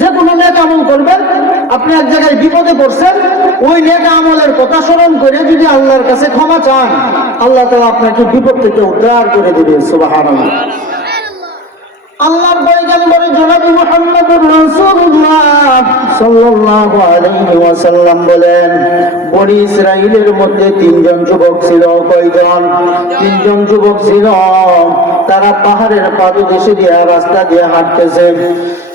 যে কোনো নেক আমল করবেন, আপনি এক জায়গায় বিপদে পড়ছেন, ওই নেক আমলের কথা স্মরণ করে যদি আল্লাহর কাছে ক্ষমা চান, আল্লাহ তাআলা আপনাকে বিপদ থেকে উদ্ধার করে দিবেন। সুবহানাল্লাহ। আল্লাহর পয়গম্বর জনাব মুহাম্মদুর রাসূলুল্লাহ সাল্লাল্লাহু আলাইহি ওয়াসাল্লাম বলেন, বনি ইসরাইলের মধ্যে তিনজন যুবক ছিল। কয়জন? তিনজন যুবক ছিল। তারা পাহাড়ের পাদদেশে দিয়ে রাস্তা দিয়ে হাঁটতেছে।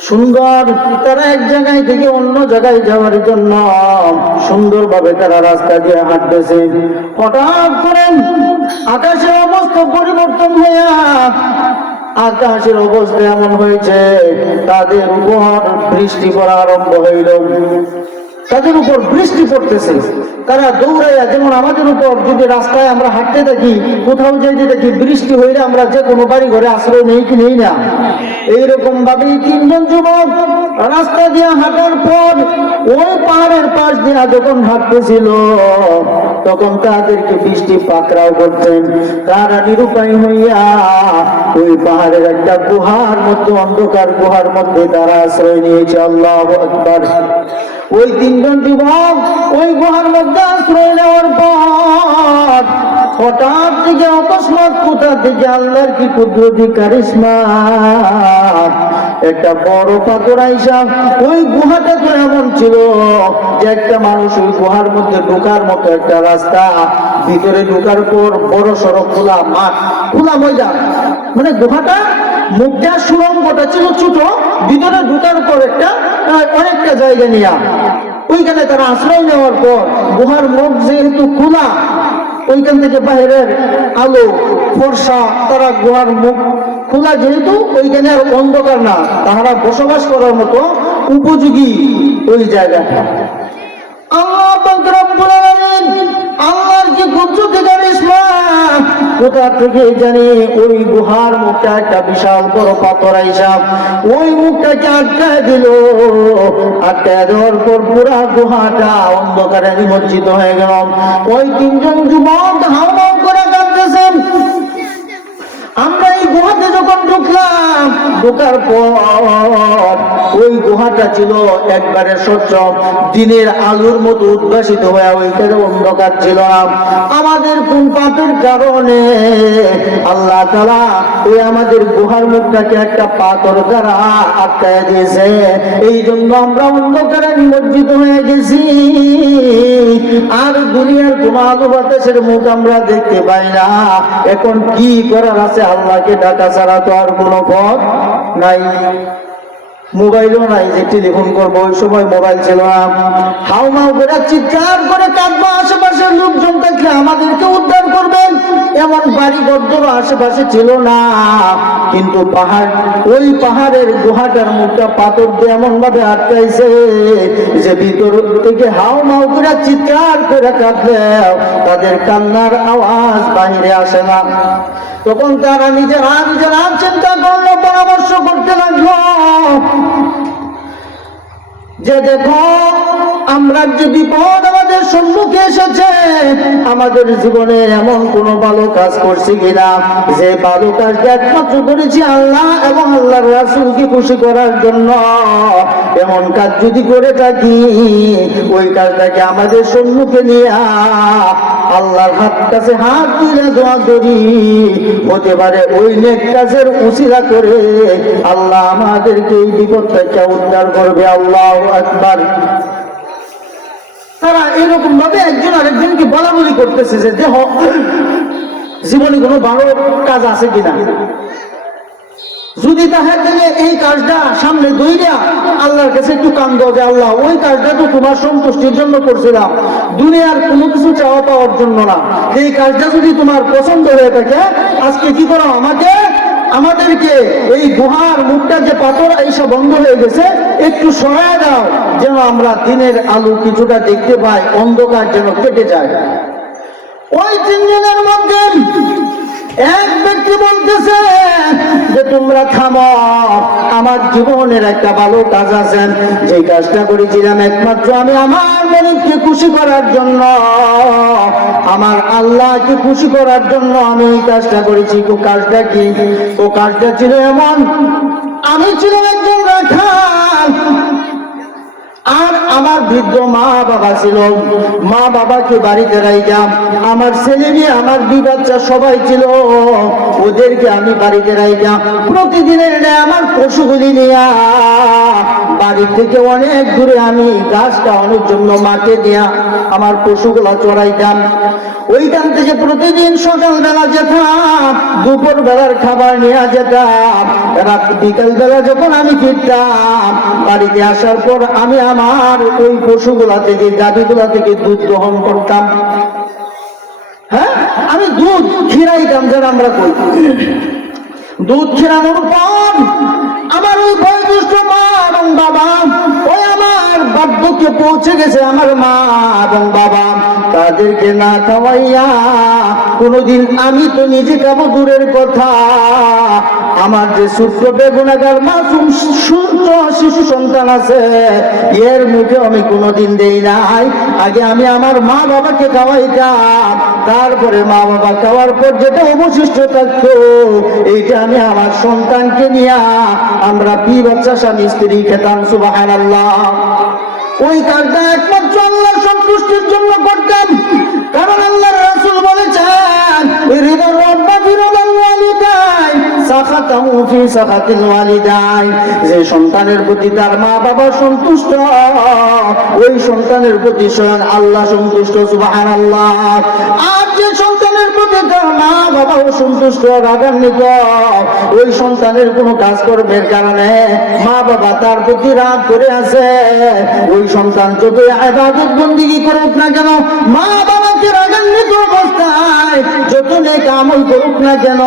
সুন্দর, তারা এক জায়গায় থেকে অন্য জায়গায় যাওয়ার জন্য সুন্দরভাবে তারা রাস্তা দিয়ে হাঁটতেছে। হঠাৎ করে আকাশের অবস্থা পরিবর্তন হইয়া, আকাশের অবস্থা এমন হয়েছে তাদের উপর বৃষ্টি পড়া আরম্ভ হইল। তাদের উপর বৃষ্টি পড়তেছে। তারা দৌড়াইয়া, যেমন আমাদের উপর যদি রাস্তায় আমরা হাঁটতে থাকি, কোথাও যাইতে থাকি, বৃষ্টি হইলে আমরা যে কোনো বাড়ি ঘরে আশ্রয় নেই কি নেই না, এইরকম ভাবে তিনজন যুবক রাস্তা দিয়ে হাঁটার পর ওই পাহাড়ের পাশ দিয়ে যখন হাঁটতেছিল, তখন তাদেরকে বৃষ্টি পাকড়াও করছেন। তারা নিরুপায় হইয়া ওই পাহাড়ের একটা গুহার মধ্যে, অন্ধকার গুহার মধ্যে তারা আশ্রয় নিয়েছে। আল্লাহু আকবার। ওই তিনজন যুবক ওই গুহার মধ্যে আশ্রয় নেওয়ার পর হঠাৎ থেকে অকস্মাৎ কোথা থেকে আল্লাহর কি কুদরতি কারিশমা, একটা বড় পাথর আইসা, ওই গুহাটা তো এমন ছিল যে একটা মানুষ ওই গুহার মধ্যে ঢোকার মতো একটা রাস্তা, ভিতরে ঢোকার পর বড় সড়ক, খোলা মাঠ, খোলা ময়দান, মানে গুহাটা মুখটা সুড়ঙ্গটা ছিল ছোট, ভিতরে ঢোকার পর একটা অনেকটা জায়গা নিয়ে ওইখানে তারা আশ্রয় নেওয়ার পর গুহার মুখ যেহেতু খোলা, ওইখান থেকে বাইরের আলো ফর্সা, তারা গুহার মুখ খোলা যেহেতু, ওইখানে আর অন্ধকার না, তাহারা বসবাস করার মতো উপযোগী ওই জায়গাটা। আল্লাহ পাক রব্বুল আলামিন, আল্লাহর কি কুদরতি কারিশমা, কোথা থেকে জানি ওই গুহার মুখটা একটা বিশাল বড় পাথর আইসা ওই মুখটাকে আটকায় দিল। আটকায় দেওয়ার পর পুরা গুহাটা অন্ধকারে নিমজ্জিত হয়ে গেল। ওই তিনজন যুবক হাউমাউ করে কাঁদতেছেন। আমরা এই গুহাতে যখন ঢুকলাম, ঢোকার পর ওই গুহাটা ছিল একবারে স্বচ্ছ, দিনের আলোর মতো উদ্ভাসিত হয়ে, ওইখানে অন্ধকার ছিল না। আমাদের কোন পাপের কারণে আল্লাহ তাআলা ওই আমাদের গুহার মুখটাকে একটা পাথর দ্বারা আটকায় দিয়েছে, এই জন্য আমরা অন্ধকারে নিমজ্জিত হয়ে গেছি। আর দুনিয়ার কোন আলো বাতাসের মুখ আমরা দেখতে পাই না। এখন কি করার আছে? আল্লাহকে ডাকা ছাড়া তো আর কোনো পথ নাই। মোবাইলও নাই যে টেলিফোন করবো, ওই সময় মোবাইল ছিল না। হাউমাউ করে চিৎকার করে কাঁদবো, আশেপাশের লোকজন থাকলে আমাদেরকে উদ্ধার করবেন এমন বাড়ি বদ্ধ আশেপাশে ছিল না। কিন্তু পাহাড়, ওই পাহাড়ের গুহাটার মুখটা পাথর দিয়ে এমন ভাবে আটকাইছে যে ভিতর থেকে হাউমাউ করে চিৎকার করে কাঁদলেও তাদের কান্নার আওয়াজ বাহিরে আসে না। তখন তারা নিজেরা চিন্তা করলো, পরামর্শ করতে লাগলো যে দেখো, আমরা যে বিপদ আমাদের সম্মুখে এসেছে, আমাদের জীবনে এমন কোন ভালো কাজ করছি কিনা, যে ভালো কাজটা একমাত্র করেছি আল্লাহ এবং আল্লাহর রাসূলকে খুশি করার জন্য। এমন কাজ যদি করে থাকি, ওই কাজটাকে আমাদের সম্মুখে নিয়ে আল্লাহর কাছে হাত তুলে দোয়া করি, হতে পারে ওই নেক কাজের উসিলা করে আল্লাহ আমাদেরকে এই বিপদ থেকে উদ্ধার করবে। আল্লাহু আকবার। তারা এরকম ভাবে একজন আরেকজনকে বলা বলি করতেছে যে দেহ জীবনে কোনো ভালো কাজ আছে কিনা, যদি তাহার থেকে এই কাজটা সামনে দইরা আল্লাহর কাছে একটু কান্দ যে আল্লাহ, ওই কাজটা তো তোমার সন্তুষ্টির জন্য করছিলাম, দুনিয়ার কোনো কিছু চাওয়া পাওয়ার জন্য না। এই কাজটা যদি তোমার পছন্দ হয়ে থাকে, আজকে কি করো, আমাদেরকে এই গুহার মুখটা যে পাথর এইসব বন্ধ হয়ে গেছে, একটু সরায় দাও, যেন আমরা দিনের আলো কিছুটা দেখতে পাই, অন্ধকার যেন কেটে যায়। ওই তিনজনের মধ্যে এক ব্যক্তি বলতেছে যে তোমরা থামো, আমার জীবনের একটা ভালো কাজ আছে, যে কাজটা করেছিলাম একমাত্র আমি আমার মালিককে খুশি করার জন্য, আমার আল্লাহকে খুশি করার জন্য আমি এই কাজটা করেছি। ও কাজটা কি? ও কাজটা ছিল এমন, আমি ছিলাম একজন রাখাল, বৃদ্ধ মা বাবা ছিল, মা বাবাকে বাড়িতে রাইতাম, আমার ছেলে মেয়ে আমার দুই বাচ্চা সবাই ছিল, ওদেরকে আমি বাড়িতে রাইতাম। প্রতিদিনের আমার পশুগুলি নিয়ে বাড়ি থেকে অনেক দূরে আমি ঘাস খাওয়ানোর জন্য মাঠে দিয়া আমার পশুগুলা চড়াইতাম। ওইখান থেকে প্রতিদিন সকালবেলা যেতাম, দুপুর বেলার খাবার নিয়ে যেতাম, রাত বিকাল বেলা যখন আমি ফিরতাম বাড়িতে আসার পর আমি আমার ওই পশুগুলা থেকে গাভীগুলা থেকে দুধ দহন করতাম। হ্যাঁ, আমি দুধ খিরাইতাম, যারা আমরা করি দুধ খিরানোর পর আমার ওই বয়োজ্যেষ্ঠ মা এবং বাবা, ওই আমার বার্ধক্যে পৌঁছে গেছে আমার মা এবং বাবা, তাদেরকে না খাওয়াইয়া কোনদিন আমি তো নিজে খাবো দূরের কথা, আমার যে ছোট্ট বেগুনাগার মাসুম শিশু সন্তান আছে এর মুখে আমি কোনোদিন দেই নাই। আগে আমি আমার মা বাবাকে খাওয়াইতাম, তারপরে মা বাবা খাওয়ার পর যেটা অবশিষ্ট থাকতো এইটা আমি আমার সন্তানকে নিয়ে আমরা দুই বাচ্চা স্বামী স্ত্রী খেতাম। সুবহানাল্লাহ। ওই কাজটা একমাত্র আল্লাহ সন্তুষ্টির জন্য করতাম, কারণ আল্লাহর রাসূল বলেছেন রিদা রাব্বা বিরাদাল ওয়ালিদাইন সাখাতাহু ফি সাখাতিল ওয়ালিদাইন, যে সন্তানের প্রতি তার মা বাবা সন্তুষ্ট ওই সন্তানের প্রতি স্বয়ং আল্লাহ সন্তুষ্ট। সুবহানাল্লাহ। আর যে সন্তানের প্রতি তার মা বাবা সন্তুষ্ট রাগান্বিত, ওই সন্তানের কোনো কাজ কর্মের কারণে মা বাবা তার প্রতি রাগ করে আছে, ওই সন্তান যত ইবাদত বন্দেগী করুক না কেন, মা বাবাকে রাগান্বিত অবস্থায় যত নেক আমল করুক না কেন,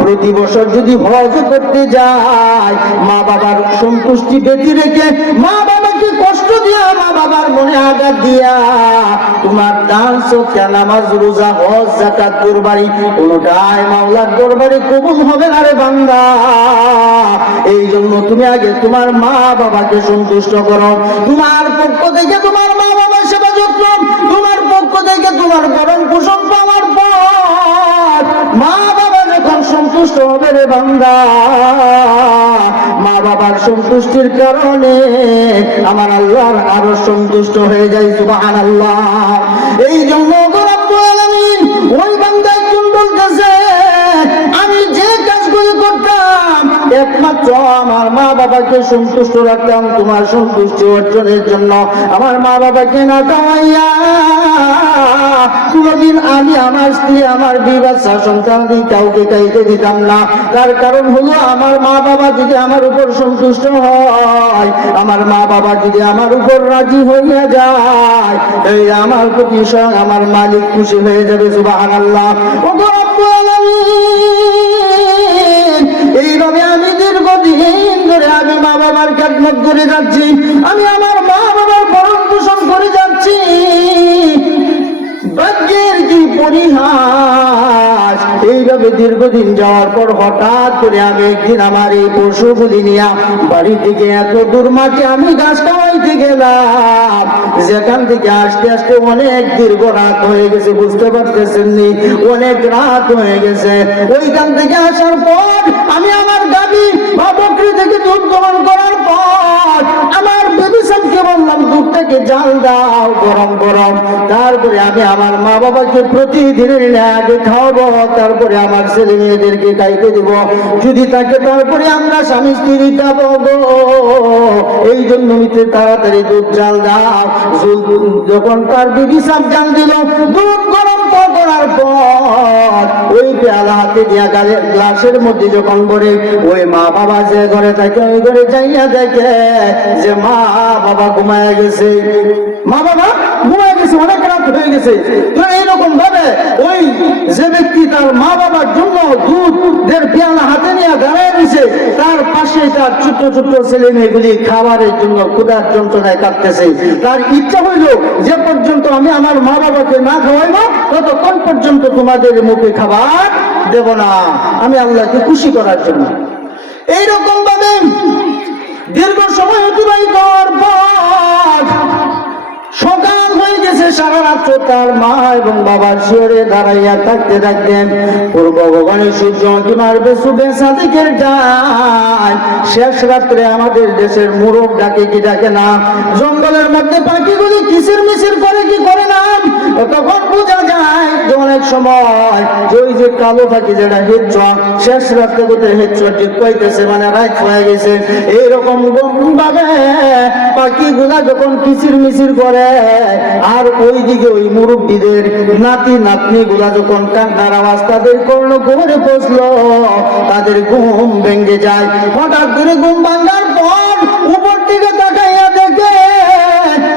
প্রতি বছর যদি হজ করতে যায় মা বাবার সন্তুষ্টি ব্যতি রেখে মা বাবাকে কষ্ট দিয়া মা বাবার মনে আঘাত দিয়া তোমার দান সদকা নামাজ রোজা হজ যাকাত কুরবানি কোনটাই মাওলার দরবারে কবুল হবে না রে বান্দা। এই জন্য তুমি আগে তোমার মা বাবাকে সন্তুষ্ট করো, তোমার পক্ষ থেকে তোমার মা বাবার সেবা যত্ন, তোমার পক্ষ থেকে তোমার ভরণ পোষণ পাওয়ার পর মা বাবা যখন সন্তুষ্ট হবে রে বান্দা, মা বাবার সন্তুষ্টির কারণে আমার আল্লাহর আরো সন্তুষ্ট হয়ে যায়। সুবহানাল্লাহ। এই জন্য রব্বুল আলামিন ওই বান্দা একজন বলতেছে আমি যে কাজগুলো করতাম একমাত্র আমার মা বাবাকে সন্তুষ্ট রাখতাম, তোমার সন্তুষ্টি অর্জনের জন্য আমার মা বাবাকে না খাওয়াইয়া কোনদিন আমি আমার স্ত্রী আমার দুই বাচ্চা সন্তান কাউকে খাইতে দিতাম না। তার কারণ হলো আমার মা বাবা যদি আমার উপর সন্তুষ্ট হয়, আমার মা বাবা যদি আমার উপর রাজি হইয়া যায়, এই আমার প্রতি স্বয়ং আমার মালিক খুশি হয়ে যাবে। সুবহানাল্লাহ। এইভাবে আমি দীর্ঘদিন ধরে আমি মা বাবার খেদমত করে যাচ্ছি, আমি আমার মা বাবার ভরণ পোষণ করে যাচ্ছি। ভাগ্যের কি পরিহাস, এইভাবে দীর্ঘদিন যাওয়ার পর হঠাৎ করে আমি একদিন আমার এই পশুগুলি নিয়ে বাড়ি থেকে এত দূর মাঠে আমি ঘাস খাওয়াইতে গেলাম, যেখান থেকে আসতে আসতে অনেক দীর্ঘ রাত হয়ে গেছে, বুঝতে পারতেছেন নি, অনেক রাত হয়ে গেছে। ওইখান থেকে আসার পর আমি আমার গাভী বা বকরি থেকে দুধ গ্রহণ করার পর আমার বেবি সাহেবকে বললাম দুধটাকে জাল দাও গরম গরম, তারপরে আমি আমার মা বাবাকে প্রতিদিনের আগে খাওয়াবো, তারপরে আমার ছেলে মেয়েদেরকে খাইতে দিব, যদি তাকে তারপরে আমরা স্বামী স্ত্রী খাবো গো। এই জন্য তাড়াতাড়ি দুধ জাল দাও। যখন তার বেবি সাহেব জাল দিল, দুধ গরম করার পর ওই পেয়ালা হাতে দিয়া গ্লাসের মধ্যে যখন ভরে ওই মা বাবা যে ঘরে থাকে ওই ঘরে যাইয়া দেখে যে মা বাবা ঘুমায় গেছে, মা বাবা ঘুমায় গেছে, অনেক রাত হয়ে গেছে। তো এইরকম ভাবে ওই যে ব্যক্তি তার মা বাবার জন্য দুধের পেয়ালা হাতে নিয়ে দাঁড়ায় রয়েছে, তার পাশে তার ছোট্ট ছোট্ট ছেলে মেয়েগুলি খাবারের জন্য ক্ষুধার যন্ত্রণায় কাটতেছে। তার ইচ্ছা হইল যে পর্যন্ত আমি আমার মা বাবাকে না খাওয়াইব ততক্ষণ পর্যন্ত তোমাদের মুখে খাবার দেব না, আমি আল্লাহকে খুশি করার জন্য। এইরকম ভাবে দীর্ঘ সময় অতিবাহিত হওয়ার পর সকাল হয়ে গেছে, সারা রাত্র মাত্র তার মা এবং বাবার শিয়রে দাঁড়াইয়া থাকতে থাকতেন পূর্ব ভগবানের সূর্য কি মারবে শুভে সাদিকের ডাক। শেষ রাত্রে আমাদের দেশের মুরগ ডাকে কি ডাকে না, জঙ্গলের মধ্যে পাখিগুলি কিসির মিছির করে কি করে না, তখন বোঝা যায় যে অনেক সময় ওই যে কালো পাখি যেটা হেচ্ছ শেষ রাত্রে কোথায় হেচ্ছ ঠিক পাইতেছে, মানে রাত হয়ে গেছে, এইরকম ভাবে পাখিগুলা যখন কিচির মিচির করে আর ওইদিকে ওই মুরব্বীদের নাতি নাতনি গুলা যখন কান্নার আওয়াজ তাদের কর্ণ ঘরে পৌঁছলো, তাদের ঘুম ভেঙে যায়। হঠাৎ করে ঘুম ভাঙার পর উপর দিকে তাকাইয়া দেখে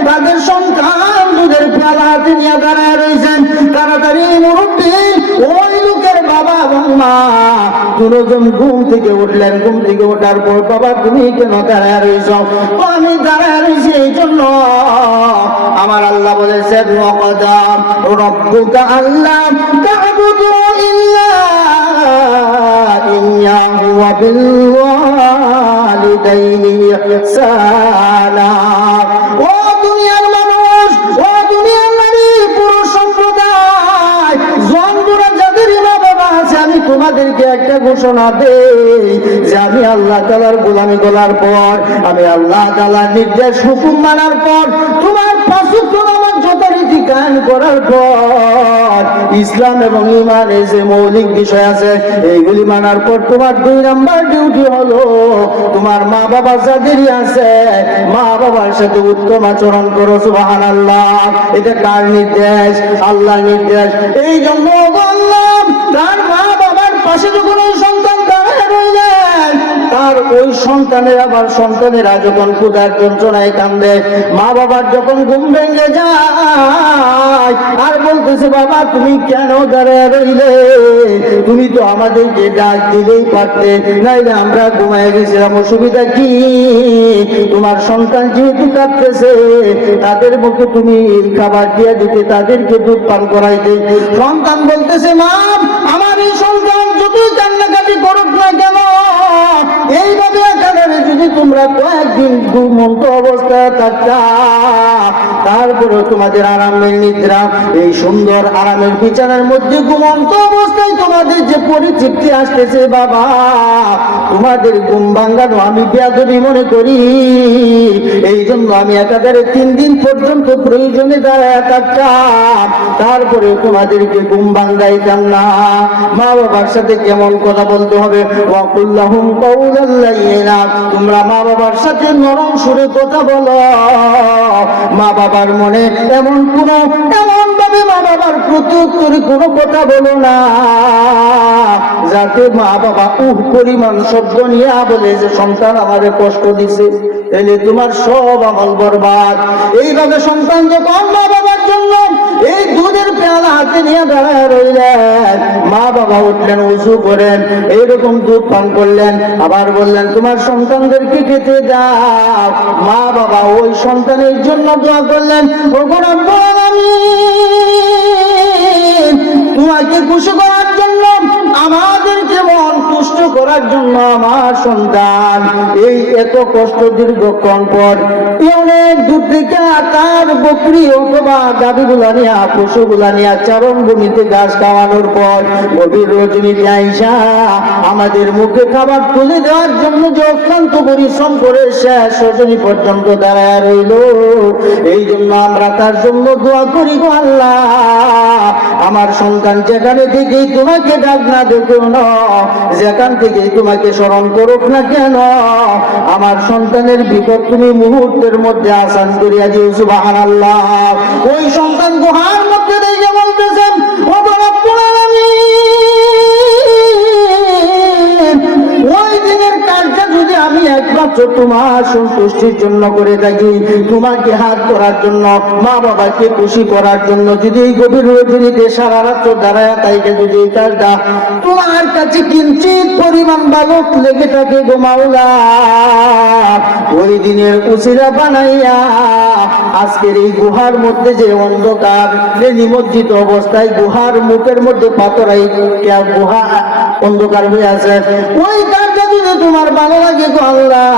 তাদের সন্তান দুধের পেয়ালা হাতে নিয়ে দাঁড়ায় রয়েছেন। তাড়াতাড়ি মুরব্বী ওই লোকের বাবা এবং মা দুজন ঘুম থেকে উঠলেন। ঘুম থেকে ওঠার পর, বাবা তুমি কেন দাঁড়ায় রয়েছ? আমি দাঁড়ায় রয়েছি এই জন্য, আমার আল্লাহ বলেছেন ওয়াকাদা রাব্বুকা আল্লা তা'বুদু ইল্লা ইয়্যাহু ওয়া বিল ওয়ালিদাইনি ইহসানা। ও দুনিয়ার মানুষ, ও দুনিয়ার নারী পুরুষ সম্প্রদায়, জনগণ যাদের মা বাবা আছে, আমি তোমাদেরকে একটা ঘোষণা দেই যে আমি আল্লাহ তাআলার গোলামি করার পর, আমি আল্লাহ তাআলার নির্দেশ হুকুম মানার পর, তোমার পাঁচ ওয়াক্ত নামাজ যথারীতি কায়েম করার পর, ইসলাম এবং ঈমানের যে মৌলিক বিষয় আছে এইগুলি মানার পর তোমার 2 নাম্বার ডিউটি হলো তোমার মা বাবা যাদেরই আছে মা বাবার সাথে উত্তম আচরণ করো। সুবহানাল্লাহ। এটা কার নির্দেশ? আল্লাহর নির্দেশ। এই জন্য বললাম তার মা বাবার পাশে যখন ওই সন্তান দাঁড়ায় রইলেন, তার ওই সন্তানের আবার সন্তানেরা যখন ক্ষুধার যন্ত্রণায় কান্দে, মা বাবার যখন ঘুম ভেঙে যায় আর বলতেছে বাবা তুমি কেন দাঁড়ায় রইলে, তুমি তো আমাদেরকে ডাক দিলেই পারতে, নাইলে আমরা ঘুমায় গেছিলাম, অসুবিধা কি? তোমার সন্তান যেহেতু কাঁদতেছে তাদের মুখে তুমি খাবার দিয়ে দিতে, তাদেরকে দুধ পান করাইতে। সন্তান বলতেছে মা আমার এই সন্তান যতই কান্নাকাটি করুক না কেন, এইভাবে একাধারে যদি তোমরা কয়েকদিন ঘুমন্ত অবস্থায় থাকতা, তারপরে তোমাদের আরামের নিদ্রা, এই সুন্দর আরামের বিছানার মধ্যে ঘুমন্ত অবস্থায় তোমাদের যে পরিতৃপ্তি আসতেছে বাবা, তোমাদের ঘুম ভাঙানো আমি বেয়াদবি মনে করি। এই জন্য আমি একাধারে 3 দিন পর্যন্ত প্রয়োজনে দাঁড়ায় থাকতাম, তারপরে তোমাদেরকে ঘুম ভাঙাইতাম না। মা বাবার সাথে কেমন কথা বলতে হবে? ওয়াকুল্লাহুম কাওলাল লাইয়িনা। তোমরা মা বাবার সাথে নরম সুরে কথা বলো। মা বাবার মনে এমন ভাবে মা বাবার প্রতি উত্তরে কোনো কথা বলো না যাতে মা বাবা পরিমাণ শব্দ নিয়ে বলে যে সন্তান আমারে কষ্ট দিছে, এলে তোমার সব আমল বরবাদ। এইভাবে সন্তান যখন মা বাবার জন্য এই দুধের পেয়ালা হাতে নিয়ে দাঁড়ায় রইলেন, মা বাবা উঠলেন, উযু করেন, এইরকম দুধ পান করলেন, আবার বললেন তোমার সন্তানদেরকে খেতে দাও। মা বাবা ওই সন্তানের জন্য দোয়া করলেন, ওগো রব্বুল আলামিন, তোমাকে খুশি করার জন্য, আমাদেরকে মন তুষ্ট করার জন্য আমার সন্তান এই এত কষ্ট দীর্ঘক্ষণ পর অনেক দূর থেকে তার বকরি অথবা গাভীগুলা নিয়ে, পশুগুলা নিয়ে চারণ ভূমিতে ঘাস খাওয়ানোর পর গভীর রজনীতে আইসা আমাদের মুখে খাবার তুলে দেওয়ার জন্য যে অক্লান্ত পরিশ্রম করে শেষ রজনী পর্যন্ত দাঁড়ায় রইল, এই জন্য আমরা তার জন্য দোয়া করি গো আল্লাহ, আমার সন্তান যেখানে থেকেই তোমাকে ডাক না দেখো না, যেখান থেকে তোমাকে স্মরণ করুক না কেন, আমার সন্তানের বিপদ তুমি মুহূর্তের মধ্যে আসান করিয়া দিও। সুবহানাল্লাহ। ওই সন্তান গুহার মধ্যে দেখে বলতেছেন ও রব্বুল আলামিন, ওই দিনের কাজটা যদি আমি একমাত্র তোমার সন্তুষ্টির জন্য করে থাকি, তোমাকে হাত করার জন্য, মা বাবাকে খুশি করার জন্য, যদি এই গভীর রজনীতে সারা রাত্র দাঁড়ায় তাইকে যদি এই কাজটা তোমার কাছে কিঞ্চিত পরিমাণ ভালো লেগে থাকে গো মাওলা, ওই দিনের উসিলা বানাইয়া আজকের এই গুহার মধ্যে যে অন্ধকার নিমজ্জিত অবস্থায় গুহার মুখের মধ্যে পাথরাই গুহা অন্ধকার হয়ে আছে, ওই কাজটা যদি তোমার ভালো লাগে গো আল্লাহ,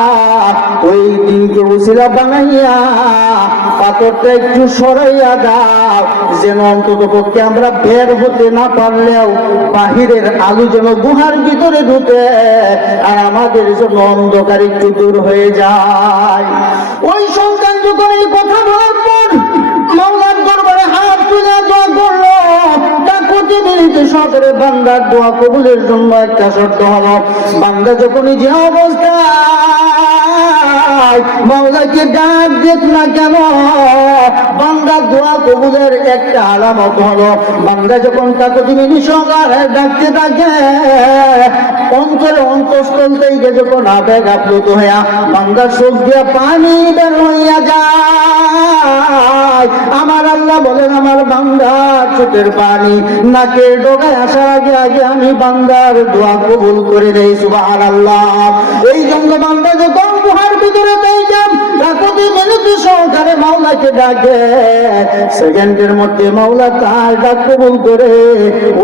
ওই দিনকে উসিলা বানাইয়া পাথরটা একটু সরাইয়া দাও, যেন অন্তত পক্ষে আমরা বের হতে না পারলেও বাহিরের আলো যেন গুহার ভিতরে ঢুকে আর আমাদের জন্য অন্ধকার একটু দূর হয়ে যায়। ওই সন্তান যখন এই কথা বলার পর মাওলার দরবারে হাত তুলে দোয়া করলো, তা প্রতিদিন সদরে বান্দার দোয়া কবুলের জন্য একটা শর্ত হলো, বান্দা যখনই যে অবস্থায় মাওলাকে ডাক দেখ না কেন, বান্দা দোয়া কবুলের একটা আলামত হলো, বান্দা যখন তাকে তুমি সহকারে ডাকতে থাকে, অন্তরে অন্তঃস্থল থেকে যখন আবেগ আপ্লুত হইয়া বান্দার চোখ দিয়ে পানি বের হইয়া যায়, আমার আল্লাহ বলেন আমার বান্দার চোখের পানি নাকের ডগায় আসার আগে আগে আমি বান্দার দোয়া কবুল করে দেই। সুবহানাল্লাহ। এই জন্য বান্দা যখন গুহার ভিতরে পেয়ে যান প্রতি মিনিট সহকারে মাওলাকে ডাকে, সেকেন্ডের মধ্যে মাওলা তার ডাক কবুল করে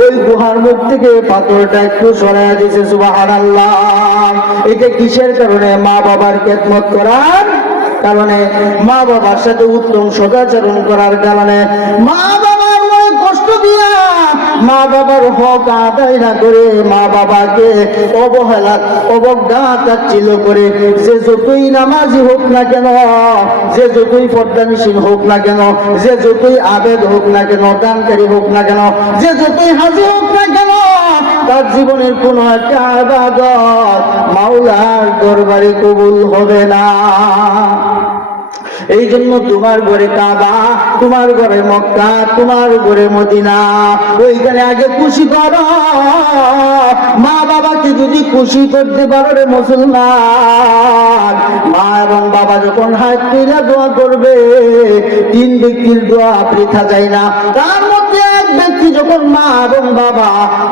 ওই গুহার মুখ থেকে পাথরটা একটু সরাইয়া দিয়েছে। সুবহানাল্লাহ। এটা কিসের কারণে? মা বাবার খেদমত করার কারণে, মা বাবার সাথে উত্তম সদাচরণ করার কারণে, মা বাবার মনে কষ্ট দিয়া মা বাবার হক আদায় না করে মা বাবাকে অবহেলা অবজ্ঞা তাচ্ছিল্য করে যে যতই নামাজি হোক না কেন, যে যতই পর্দানিশীল হোক না কেন, যে যতই আবেদ হোক না কেন, দানকারী হোক না কেন, যে যতই হাজি হোক না কেন, তার জীবনের কোন একটা ইবাদত মাওলার দরবারে কবুল হবে না। এই জন্য তোমার ঘরে কাবা, তোমার ঘরে মক্কা, তোমার ঘরে মদিনা, ওইখানে আগে খুশি করো। মা বাবাকে যদি খুশি করতে পারো রে মুসলমান, মা এবং বাবা যখন হাত তুলে দোয়া করবে, তিন ব্যক্তির দোয়া বৃথা যায় না। তার মধ্যে এক ব্যক্তি যখন মা এবং বাবা,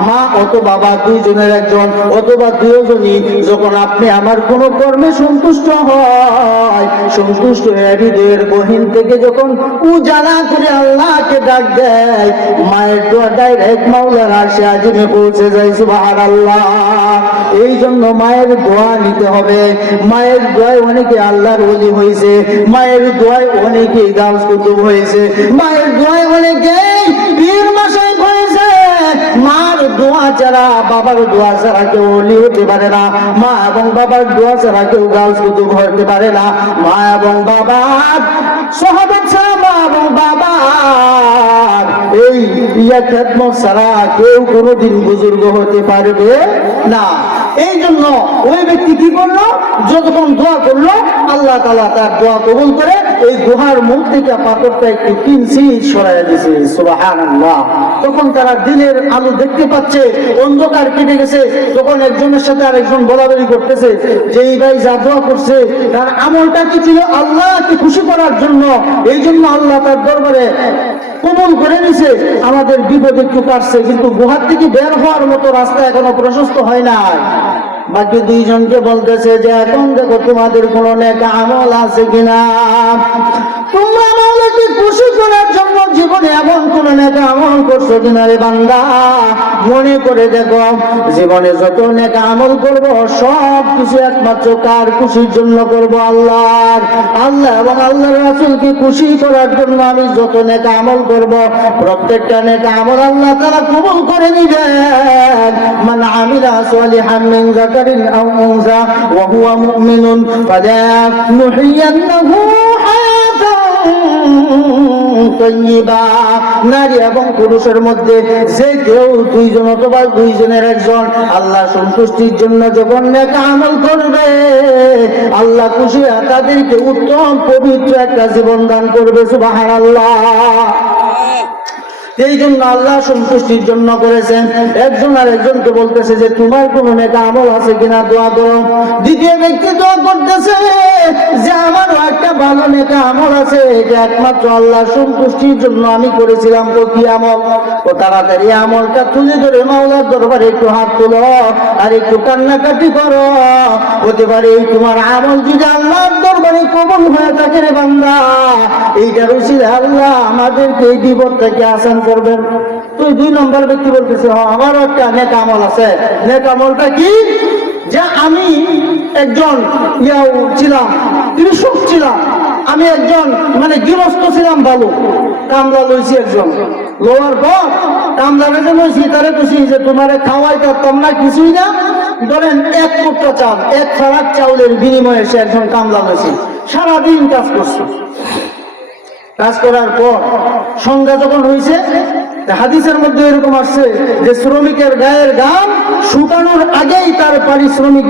মা অথবা বাবা দুইজনের একজন অথবা দুজনই যখন আপনি আমার কোন কর্মে সন্তুষ্ট হয়, সন্তুষ্ট হৃদয়ের গহীন থেকে যখন উজালা করে আল্লাহকে ডাক দেয়, মায়ের দোয়া ডাইরেক্ট মাওলার আরশে আজিমে পৌঁছে যায়। সুবহানাল্লাহ। এই জন্য মায়ের দোয়া নিতে হবে। মায়ের দোয়ায় অনেকে আল্লাহর ওলি হয়েছে, মায়ের দোয়ায় অনেকে গাউস কুতুব হয়েছে, মায়ের দোয়ায় অনেকে পীর মাশায়েখ হয়েছে। মার দোয়া ছাড়া, বাবার দোয়া ছাড়া কেউ ওলি হতে পারে না, মা এবং বাবার দোয়া ছাড়া কেউ গাউস কুতুব হতে পারে না, মা এবং বাবার সাহাবাত ছাড়া, মা এবং বাবার এই খেদমত ছাড়া কেউ কোনোদিন বুজুর্গ হতে পারবে না। এই জন্য ওই ব্যক্তি কি করলো, যতক্ষণ দোয়া করলো আল্লাহ তাআলা তার দোয়া কবুল করে এই গুহার মুখ থেকে পাথরটা একটু কিঞ্চিৎ সরাইয়া দিয়েছে। সুবহানাল্লাহ। তখন তারা দিনের আলো দেখতে পাচ্ছে, অন্ধকার কেটে গেছে। তখন একজনের সাথে আরেকজন বলাবলি করতেছে যে এই ভাই যা দোয়া করছে তার আমলটা কি ছিল আল্লাহকে খুশি করার জন্য, এই জন্য আল্লাহ তার দরবারে কবুল করে নিছে, আমাদের বিপদ একটু কাটছে, কিন্তু গুহার থেকে বের হওয়ার মতো রাস্তা এখনো প্রশস্ত হয় নাই। বাকি দুইজনকে বলতেছে যে এখন দেখো তোমাদের কোনো নেক আমল আছে কিনা, তোমরা মাওলাকে খুশি করার জন্য জীবনে এমন কোন নেক আমল করছো কিনা রে বান্দা, মনে করে দেখো। জীবনে যত নেক আমল করব সব কিছু একমাত্র কার খুশির জন্য করব? আল্লাহর। আল্লাহ এবং আল্লাহর রাসূলকে খুশি করার জন্য আমি যত নেক আমল করব, প্রত্যেকটা নেক আমল আল্লাহ তাআলা কবুল করে নিবেন। মান আমিলা সালিহান মিন যাকারিন আও উনসা ওয়া হুয়া মুমিনুন ফালানুহিয়ান্নাহু নারী এবং পুরুষের মধ্যে যে কেউ দুইজন অথবা দুইজনের একজন আল্লাহ সন্তুষ্টির জন্য যখন নেক আমল করবে, আল্লাহ খুশি তাদেরকে উত্তম পবিত্র একটা জীবন দান করবে। সুবহানাল্লাহ। এই জন্য আল্লাহ সন্তুষ্টির জন্য করেছেন। একজন আর একজনকে বলতেছে যে তোমার কোন নেক আমল আছে কিনা, দোয়া করো। দ্বিতীয় ব্যক্তি দোয়া করতেছে যে আমারও একটা ভালো নেক আমল আছে, এটা একমাত্র আল্লাহ সন্তুষ্টির জন্য আমি করেছিলাম। তো কি আমল? ও তাড়াতাড়ি আমলটা তুলে ধরে মাওলার দরবারে একটু হাত তুলো আর একটু কান্নাকাটি করো। হতে পারে তোমার আমল যদি আল্লাহর দরবারে কবুল হয়ে থাকে রে বান্দা, এইটার উসিলায় আল্লাহ আমাদেরকে এই বিপদ থেকে আসান করবেন। তো দুই নম্বর ব্যক্তি বলতেছে আমারও একটা নেক আমল আছে। নেক আমলটা কি? যে আমি একজন ছিলাম, কৃষক ছিলাম, আমি একজন মানে গৃহস্থ ছিলাম, ভালো কামলা লইছি, একজন লোয়ার পর কামলারে যে লইছি তারে খুশি যে তোমারে খাওয়াই পারতাম না, কিছুই না, ধরেন 1 কোটা চাল, 1 ফারাক চাউলের বিনিময়ে সে একজন কামলা লইছি, সারাদিন কাজ করছে। কাজ করার পর সন্ধ্যা যখন হয়েছে, হাদিসের মধ্যে এরকম আসছে যে শ্রমিকের গায়ের ঘাম শুকানোর আগেই তার পারিশ্রমিক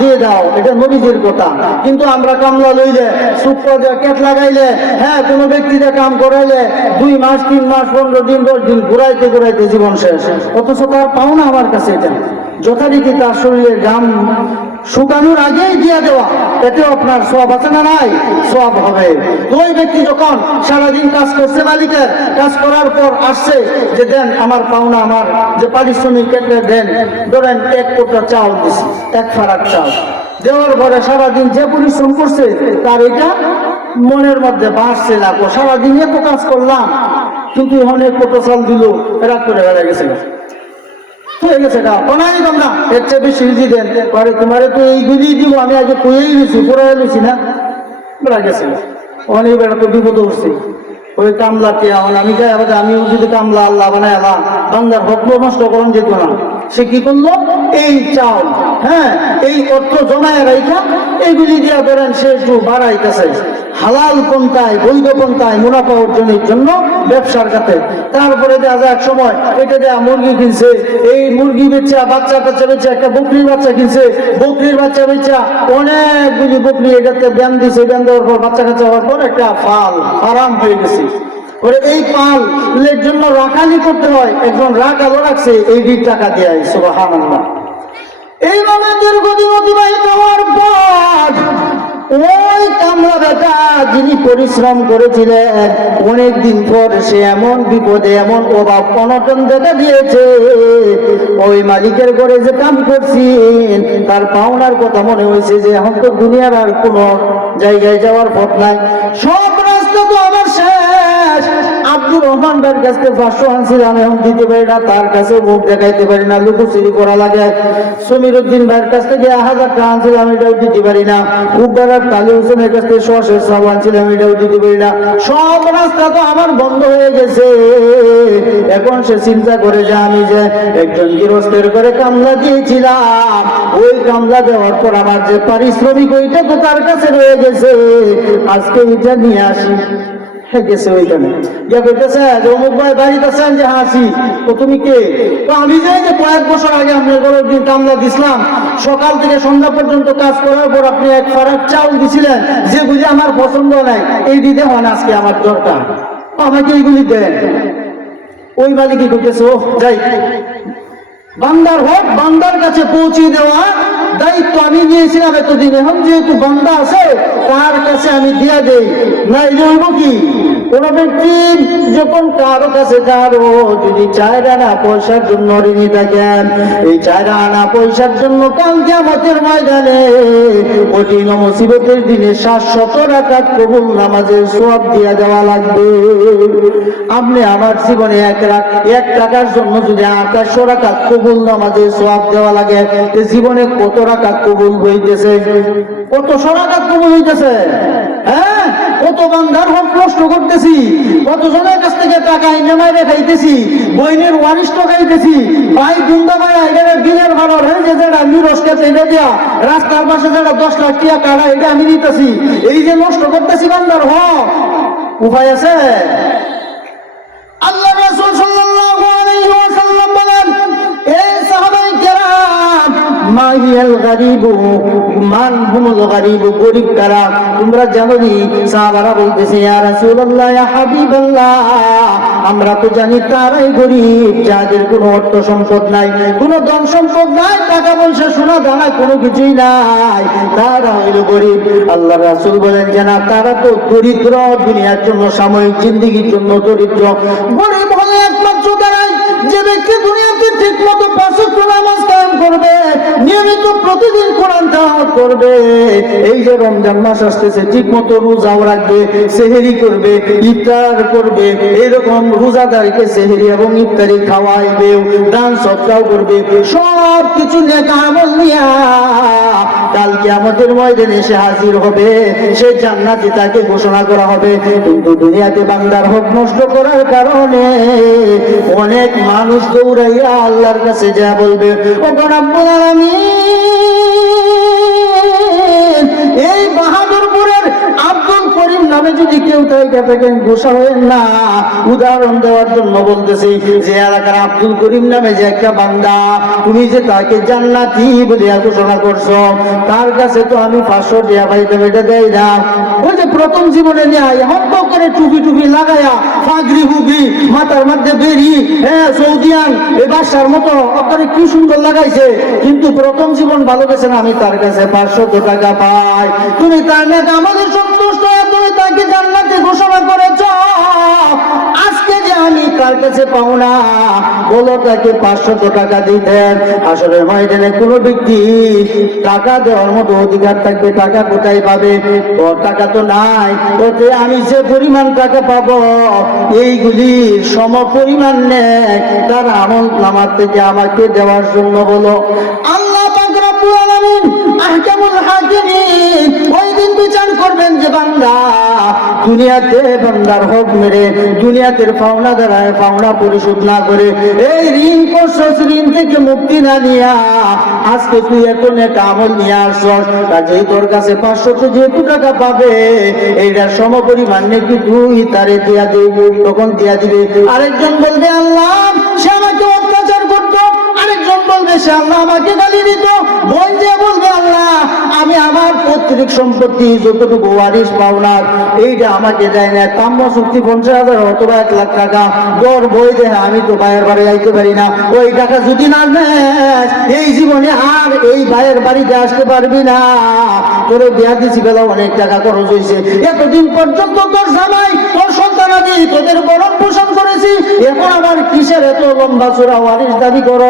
দিয়ে দাও, এটা নবীজির কথা। কিন্তু আমরা কামলা লইলে শুক্র দিয়ে কেট লাগাইলে, হ্যাঁ কোনো ব্যক্তিতে কাম করাইলে 2 মাস 3 মাস 15 দিন 10 দিন ঘুরাইতে ঘুরাইতে জীবন শেষ, অথচ তার পাও না আমার কাছে। এটা যথারীতি তার শরীরের ঘাম শুকানোর আগেই দিয়ে দেওয়া, এতেও আপনার সওয়াব আছে না নাই? সওয়াব হবে। তো ওই ব্যক্তি যখন সারাদিন কাজ করছে, মালিকের কাজ করার পর আসছে যে দেন আমার পাওনা, আমার যে পারিশ্রমিক দেন, ধরেন 1 কোটা চাল দিছি, 1 ফারাক চাল দেওয়ার পরে সারাদিন যে পরিশ্রম করছে তার এটা মনের মধ্যে বাড়ছে, লাগো সারাদিন এত কাজ করলাম কিন্তু অনেক কোটা চাল দিল, রাগ করে বেড়ে গেছে, হয়ে গেছে গা বানাই তোমরা এর চেয়ে বেশি দেন পরে, তোমারে তো এইগুলি দিব, আমি আগে কইয়েই নিছি, পুরাই নিছি না, বেড়া গেছে অনেক বেড়া তো বিপদ উঠছে। ওই কামলাকে এখন আমি যাই, আমিও যদি কামলা আল্লাহ বানাই আল্লাহ বান্দার হক নষ্ট করুন যেত না, সে কি করলো এই চাল, হ্যাঁ এই অর্থ জমায় রাইখা এইগুলি দিয়া ধরেন সে একটু বাড়াইতেছে হালাল পন্থায়, বৈধ পন্থায় মুনাফা অর্জনের জন্য ব্যবসার কাছে। তারপরে দেখা যায় এক সময় এটা দেয়া মুরগি কিনছে, এই মুরগি বেচা বাচ্চা কাচ্চা বেচা একটা বকরির বাচ্চা কিনছে, বকরির বাচ্চা বেচা অনেকগুলি বকরি এটাতে ব্যান দিছে, ব্যান দেওয়ার পর বাচ্চা কাচ্চা হওয়ার পর একটা ফার্ম হয়ে গেছে। ওরে এই পালের জন্য রাখালি করতে হয়, একজন রাখালও রাখছে এই 2 টাকা দেয়, সুবহানাল্লাহ। এইভাবে দীর্ঘদিন অতিবাহিত হওয়ার পর ওই কামলা বেটা যিনি পরিশ্রম করেছিলেন, অনেকদিন পর সে এমন বিপদে, এমন অভাব অনটন দেখা দিয়েছে, ওই মালিকের ঘরে যে কাম করছেন তার পাওনার কথা মনে হয়েছে যে এখন তো দুনিয়ার আর কোনো জায়গায় যাওয়ার পথ নাই, সব রাস্তা তো আমার শেষ। আব্দুর রহমান ভাইয়ের কাছে 500 আনছিলাম, এখন দিতে পারি না, তার কাছে মুখ দেখাইতে পারি না, লুকোচুরি করা লাগে। সমীর উদ্দিন ভাইয়ের কাছ থেকে 1000 টাকা আনছিলাম, এটাও দিতে পারি না। উব্বারার কালী হোসেনের কাছ থেকে 100 সাব আনছিলাম, এটাও দিতে পারি না। সব রাস্তা তো আমার বন্ধ হয়ে গেছে। এখন সে চিন্তা করে যে আমি যে একজন গৃহস্থের করে কামলা দিয়েছিলাম, ওই কামলা দেওয়ার পর আমার যে পারিশ্রমিক ওইটা তো তার কাছে রয়ে গেছে, আজকে এটা নিয়ে আসি। গেছে ওইখানে গিয়া বলতেছে যে অমুক ভাই বাড়িতে আছেন, যে হাসি তো তুমি কে? তো আমি যাই যে কয়েক বছর আগে আপনার ঘরের দিন কামলা দিছিলাম, সকাল থেকে সন্ধ্যা পর্যন্ত কাজ করার পর আপনি 1 ফারাক চাউল দিছিলেন, যেগুলি আমার পছন্দ নাই, এই দিতে হয় আজকে আমার দরকার, আমাকে এইগুলি দেন। ওই মালিকই করতেছে ও যাই, বান্দার হক বান্দার কাছে পৌঁছে দেওয়া দায়িত্ব আমি নিয়েছিলাম এতদিন, এখন যেহেতু বান্দা আছে তার কাছে আমি দিয়া দেই না। এই হইব কি, কোন ব্যক্তি যখন কারো কাছে কারো যদি 4 আনা পয়সার জন্য ঋণী থাকেন, এই 4 আনা পয়সার জন্য কাল কিয়ামতের ময়দানে কঠিন মুসিবতের দিনে 700 রাকাত কবুল নামাজের সওয়াব দিয়া দেওয়া লাগবে। আপনি আমার জীবনে 1 টাকার জন্য যদি 2800 রাকাত কবুল নামাজের সওয়াব দেওয়া লাগে, জীবনে কত রাকাত কবুল হইতেছে, কত রাকাত কবুল হইতেছে? হ্যাঁ, কত বান্দার হক নষ্ট করতেছি, কত জনের কাছ থেকে টাকা ইনামায় খাইতেছি, বইনের ওয়ারিশ খাইতেছি, ভাই গুন্ডা ভাই এখানে বিলের ভাড়া হয়ে যে যেটা নিরসকে চেয়ে দেয়া, রাস্তার পাশে যেটা 10 লাখ টাকা কাটা এটা আমি নিতেছি, এই যে নষ্ট করতেছি বান্দার হক, উপায় আছে? আল্লাহ রাসূল সাল্লাল্লাহু আলাইহি ওয়াসাল্লাম বলেন, এই সাহাবায়ে কেরাম মাহিয়াল গরিব মান হুমুল গরিব, গরিব কারা তোমরা জানো নি? সাহাবারা বলতেছে ইয়া রাসূলুল্লাহ ইয়া হাবিবাল্লাহ, আমরা তো জানি তারাই গরিব যাদের কোনো অর্থ সম্পদ নাই, কোনো ধন সম্পদ নাই, টাকা পয়সা সোনা দানা কোনো কিছুই নাই, তারা হইল গরিব। আল্লাহ রাসূল বলেন যে না, তারা তো দরিদ্র, দুনিয়ার জন্য সাময়িক জিন্দেগির জন্য দরিদ্র। গরিব হলে একমাত্র তারাই যে ব্যক্তি দুনিয়াতে ঠিক মতো 5 ওয়াক্ত নামাজ কায়েম করবে, নিয়মিত প্রতিদিন কোরআন তেলাওয়াত করবে, এই যে রমজান মাস আসতেছে ঠিক মতো রোজাও রাখবে, সেহরি করবে, ইফতার করবে, এরকম রোজাদারকে সেহরি এবং ইফতারি খাওয়াইবে, দান সদকাও করবে, সব কিছু নেক আমল নিয়া কালকে আমাদের ময়দানে এসে হাজির হবে, সে জান্নাতে তাকে ঘোষণা করা হবে। কিন্তু দুনিয়াতে বান্দার হক নষ্ট করার কারণে অনেক মানুষ দৌড়াইয়া আল্লাহর কাছে যা বলবে, ও রব্বুল আলামিন, এই বাহাদুরপুরের আব্দুল করিম নামে যদি কেউ থাকেন গোসা হয়েন না। উদাহরণ দেওয়ার জন্য বলতেছি, যে এলাকার আব্দুল করিম নামে যে একটা বান্দা, তুমি যে তাকে জান্নাতি বলিয়া ঘোষণা করছো, তার কাছে তো আমি 500 টাকা পাইতাম, এটা দেয় না। ওই যে প্রথম জীবনে নিয়ে হক করে টুপি টুপি লাগাইয়া, ফাগরি হুগরি মাথার মধ্যে বেরি, হ্যাঁ সৌদিয়ান এই বাসার মতো আপনারে কি সুন্দর লাগাইছে, কিন্তু প্রথম জীবন ভালো গেছে না, আমি তার কাছে 500 টাকা পাই। তুমি তার নাকি আমাদের সন্তুষ্ট হয়ে তুমি তাকে জান্নাতে ঘোষণা করেছ, আজকে যে আমি তার কাছে পাও না, বলো তাকে 500 টাকা দিতেন। আসলে ময়দানে কোনো ব্যক্তি টাকা দেওয়ার মতো অধিকার থাকবে, টাকা কোথায় পাবে? ওর টাকা তো নাই, ওতে আমি যে পরিমাণ টাকা পাবো এইগুলি সম পরিমাণ নেই তার আমল নামার থেকে আমাকে দেওয়ার জন্য। বলো আল্লাহ পাক রব্বুল আলামিন আহকামুল হাকিমিন ওই দিন বিচার করবেন যে বান্দা দুনিয়াতে বান্দার হক মেরে দুনিয়াতে পাওনা দ্বারায় পাওনা পরিশোধ না করে, এই ঋণ করছস, ঋণ থেকে মুক্তি না নিয়া আজকে তুই এখন একটা আমল নিয়ে আসছস, কাজেই তোর কাছে 500 যেহেতু টাকা পাবে, এইটার সম পরিমাণ নাকি তুই তারে দিয়া দিবি, তখন দিয়া দিবে। আরেকজন বলবে আল্লাহ সে আমাকে অত্যাচার করতো, আরেকজন বলবে সে আল্লাহ আমাকে গালি দিত, বোন যে বলবে আল্লাহ আমি আমার পৈতৃক সম্পত্তি যতটুকু ওয়ারিশ পাওনা এইটা আমাকে দেয় না, কাম্য চুক্তি 50,000 অথবা 1 লাখ টাকা গড় বই দেয়, আমি তো ভাইয়ের বাড়ি যাইতে পারি না, ওই টাকা যদি না নেস এই জীবনে আর এই ভাইয়ের বাড়িতে আসতে পারবি না, তোর বিয়া দিছি বেলা অনেক টাকা খরচ হয়েছে, এতদিন পর্যন্ত তোর জামাই তোর সন্তানাদি তোদের গরম পোষণ করেছি, এখন আমার কিসের এত লম্বা চূড়া ওয়ারিশ দাবি কর?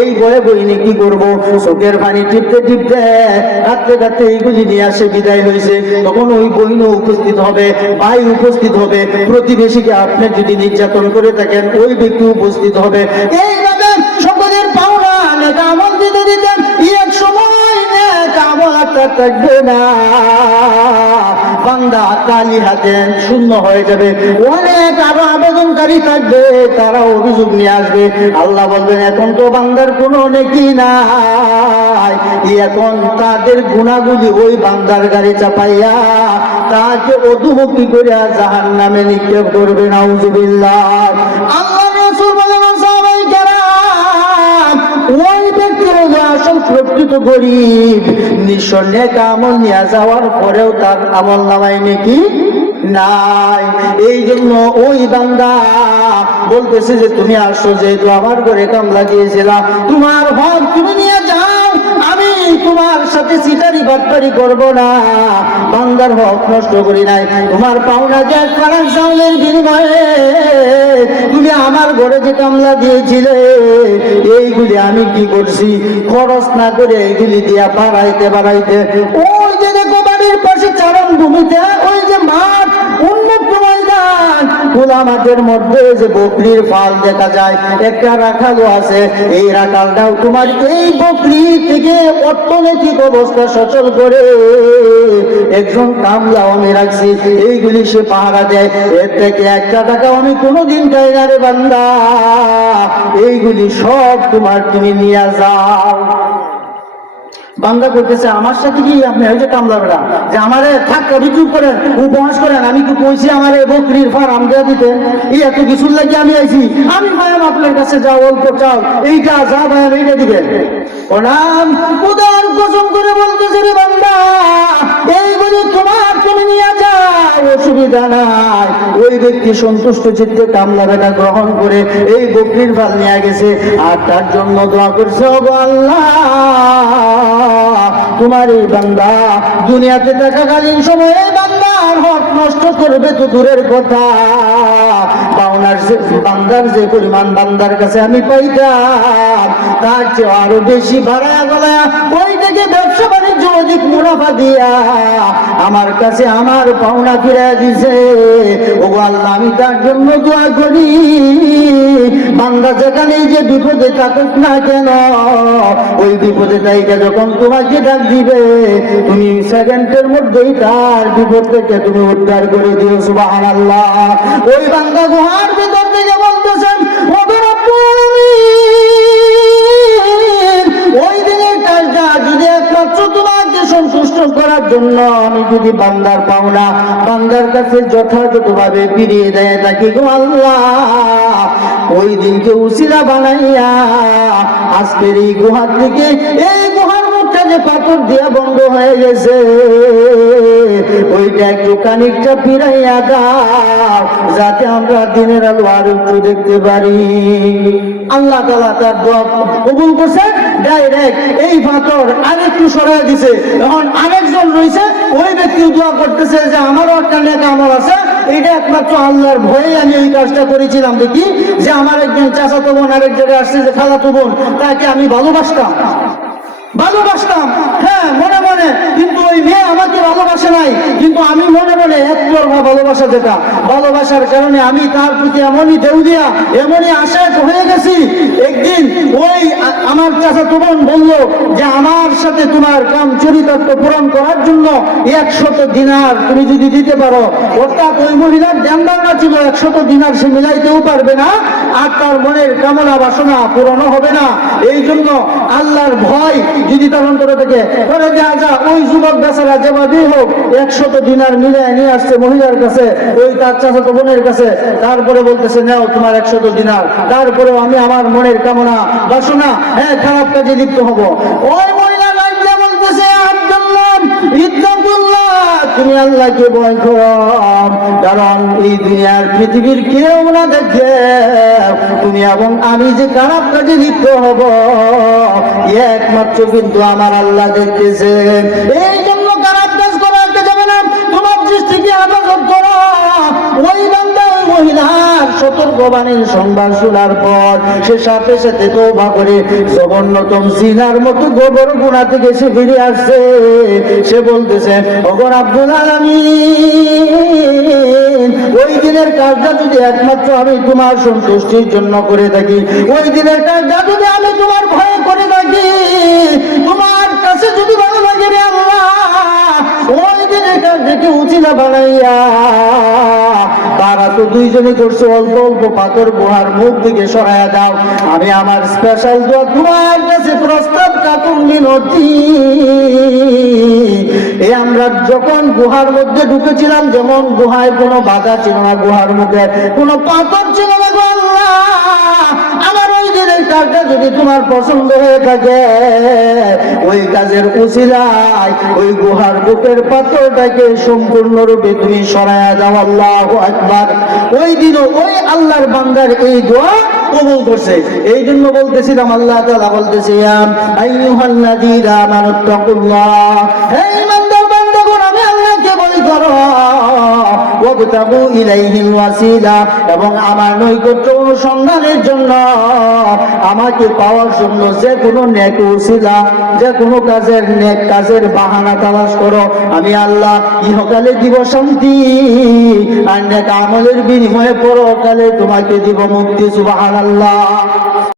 এই বয়ে বইনি কি করবো, চোখের পানি টিপতে টিপতে কাঁদতে কাঁদতে এইগুলি নিয়ে আসে বিদায় হয়েছে। তখন ওই বইনও উপস্থিত হবে, ভাই উপস্থিত হবে, প্রতিবেশীকে আপনি যদি নির্যাতন করে থাকেন ওই ব্যক্তি উপস্থিত হবে। এইভাবে সকলের পাওনা নেতা আমল দিতে দিতেন এক সময় নেতা আমল একটা থাকবে না, বান্দা কালি হাতে শূন্য হয়ে যাবে, অনেক আরো আবেদনকারী থাকবে, তারা অভিযোগ নিয়ে আসবে। আল্লাহ বলবেন এখন তো বান্দার কোনো নেকি নাই, এখন তাদের গুণাগুলি ওই বান্দার গাড়ি চাপাইয়া তাকে অধুমুখী করে জাহান্নামে নিক্ষেপ করবে। নাউজুবিল্লাহ। আল্লাহ রাসূল বলেন সাহাবায়ে কেরাম ওই ব্যক্তি আসল প্রকৃত গরিব, নিঃস্ব নেক আমল নিয়ে যাওয়ার পরেও তার আমল নামায় নাকি নাই। এই জন্য ওই বান্দা বলতেছে যে তুমি আসছো, যেহেতু আমার ঘরে কামলা দিয়েছিলাম, তোমার হক তুমি নিয়ে যাও, আমি তোমার সাথে চিটারি বাটপারি করবো না, বান্দার হক নষ্ট করি নাই। তোমার পাওনা যে ফারাক চাউলের বিনিময়ে তুমি আমার ঘরে যে কামলা দিয়েছিলে এইগুলি আমি কি করছি, খরচ না করে এইগুলি দিয়া বাড়াইতে বাড়াইতে ওই যে দেখো বাড়ির পাশে চারণ ভূমিতে ওই যে মাঠ উন্মুক্ত ময়দান খোলা মাঠের মধ্যে যে বকরির ফাল দেখা যায়, একটা রাখালও আছে, এই রাখালটাও তোমার এই বকরি থেকে অর্থনৈতিক অবস্থা সচল করে একজন কামলাও আমি রাখছি, এইগুলি সে পাহারা দেয়, এর থেকে একটা টাকাও আমি কোনোদিন চাই না রে বান্দা, এইগুলি সব তোমার তুমি নিয়ে যাও। বান্দা করতেছে আমার সাথে কি আপনি ওই যে কামলা বেড়া যে আমারে থাকা বিচুপ করেন উপহাস করেন, আমি কি কইছি আমার এই বকরির ফার্ম দিয়ে দিতেন, এই এত কিছুর লাগে আমি আইছি, আমি ভাইয়াম আপনার কাছে যাও অল্প চাও এইটা যা ভাইয়াম এইটা দিবেন। ওনাম উদার কসম করে বলতেছে রে বান্দা এইগুলি তোমার তুমি নিয়ে যাও, অসুবিধা নাই। ওই ব্যক্তি সন্তুষ্ট চিত্তে কামলা বেটা গ্রহণ করে এই বকরির ফাল নিয়ে গেছে, আর তার জন্য দোয়া করছে ও আল্লাহ তোমার এই বান্দা দুনিয়াতে থাকাকালীন সময়ে বান্দার হক নষ্ট করবে তো দূরের কথা, পাওনা বান্দার যে পরিমাণ বান্দার কাছে আমি পাইতাম তার চেয়ে আরো বেশি বাড়ায়া গলায়া ওই থেকে ব্যবসা বাণিজ্য অধিক মুনাফা দিয়া আমার কাছে আমার পাওনা ফিরে দিছে। ও আল্লাহ, আমি তার জন্য দোয়া করি, বান্দা যেখানে যে বিপদে থাকুক না কেন, ওই বিপদে তাইকে যখন তোমাকে ডাক দিবে, তুমি সেকেন্ডের মধ্যেই তার বিপদ থেকে তুমি উদ্ধার করে দিও। সুবহানাল্লাহ। ওই বান্দা গুহার ভিতর থেকে বলতেছেন, ওই দিনের কাজটা যদি একমাত্র তোমাকে সন্তুষ্ট করার জন্য আমি যদি বান্দার পাওনা বান্দার কাছে যথাযথভাবে ফিরিয়ে দেয় থাকি গো আল্লাহ, ওই দিনকে উসিলা বানাইয়া আজকের এই গুহার থেকে, এই গুহার মুখটা যে পাথর দিয়া বন্ধ হয়ে গেছে, ওইটা একটু কানিকটা ফিরাইয়া দাও, যাতে আমরা দিনের আলো আর একটু দেখতে পারি। আল্লাহ তাআলা তার দোয়া কবুল করছে। ডাইরেক্ট এই পাথর আরেকটু সরাই দিছে। এখন আরেকজন রয়েছে, ওই ব্যক্তি দোয়া করতেছে যে আমারও একটা নেক আমল আছে, এটা একমাত্র আল্লাহর ভয়ে আমি এই কাজটা করেছিলাম। দেখি যে আমার একজন চাচাতো বোন আরেক জায়গায় আসছে, যে খালাতো বোন, তাকে আমি ভালোবাসতাম, হ্যাঁ মনে মনে, কিন্তু ওই মেয়ে আমাকে ভালোবাসে নাই, কিন্তু আমি মনে মনে একতরফা ভালোবাসা, যেটা ভালোবাসার কারণে আমি তার প্রতি এমনই দেউদিয়া, এমনই আশায় হয়ে গেছি। একদিন ওই আমার চাচাতো বোন বলল যে আমার সাথে তোমার কাম চরিতার্থ পূরণ করার জন্য 100 দিনার তুমি যদি দিতে পারো। অর্থাৎ ওই মহিলার ধ্যান ধারণা ছিল 100 দিনার সে মিলাইতেও পারবে না, আর তার মনের কামনা বাসনা পূরণ হবে না। এই জন্য আল্লাহর ভয় যদি তার অন্তরে থেকে করে দেওয়া যায়, ওই যুবক বেচারা যেভাবেই হোক 100 দিনার মিলিয়ে নিয়ে আসছে মহিলার কাছে, ওই তার চাচাতো বোনের কাছে। তারপরে বলতেছে, নাও তোমার 100 দিনার। তারপরেও আমি আমার মনের কামনা বাসনা খারাপ কাজে লিপ্ত হব। ওই মহিলা লাইয়া বলতেছে, আব্দুল্লাহ ইত্তাকুল্লাহ, তুমি আল্লাহকে ভয় করো, কারণ এই দুনিয়ার পৃথিবীর কেউ না দেখে তুমি এবং আমি যে খারাপ কাজে লিপ্ত হব, একমাত্র কিন্তু আমার আল্লাহ দেখতেছে। এই জন্য খারাপ কাজ করা যাবে না, তোমার দৃষ্টিকে হেফাজত করো। ওই বান্দা ওই মহিলার সতর্কবাণীর সংবাদ শোনার পর সে সাথে সাথে তওবা করে জঘন্যতম জিনার মতো গোবর গুনাহ থেকে সে ফিরে আসছে। সে বলতেছে, ওগো রব্বুল আলামিন, ওই দিনের কাজটা যদি একমাত্র আমি তোমার সন্তুষ্টির জন্য করে থাকি, ওই দিনের কাজটা যদি আমি তোমার ভয়ে করে থাকি, তোমার কাছে যদি ভালো লাগে রে আল্লাহ, ওই দিনের কাজটাকে উচিলা বানাইয়া, তারা তো দুইজনে করছে, অল্প অল্প পাথর গুহার মুখ থেকে সরাইয়া দাও। আমি আমার স্পেশাল দোয়া তোমার কাছে প্রস্তাব কাকুন মিনতি। এই আমরা যখন গুহার মধ্যে ঢুকেছিলাম, যেমন গুহায় কোনো বাধা ছিল না, গুহার মধ্যে কোনো পাথর ছিল না, আল্লাহ আমার ওই দিনের কাজটা যদি তোমার পছন্দ হয়ে থাকে, ওই কাজের উসিলায় ওই গুহার বুকের পাথরটাকে সম্পূর্ণরূপে তুমি সরাইয়া দাও। আল্লাহু আকবার। ওই দিনও ওই আল্লাহর বান্দার এই দোয়া কবুল করছে। এই জন্য বলতেছিলাম, আল্লাহ তাআলা বলতেছে, আইয়ুহাল্লাযীনা আমানুত্তাকুল্লাহ, হে ঈমানদার বান্দাগণ, আমি আল্লাহকে ভয় করো, ওয়াবতাগু ইলাইহিল ওয়াসিলা, এবং আমার নৈকট্য অনুসন্ধানের জন্য, আমাকে পাওয়ার জন্য যে কোনো নেক ওসিলা, যে কোনো কাজের নেক কাজের বাহানা তালাশ করো। আমি আল্লাহ ইহকালে দিব শান্তি, আর নেক আমলের বিনিময়ে পরকালে তোমাকে দিব মুক্তি। সুবহানাল্লাহ।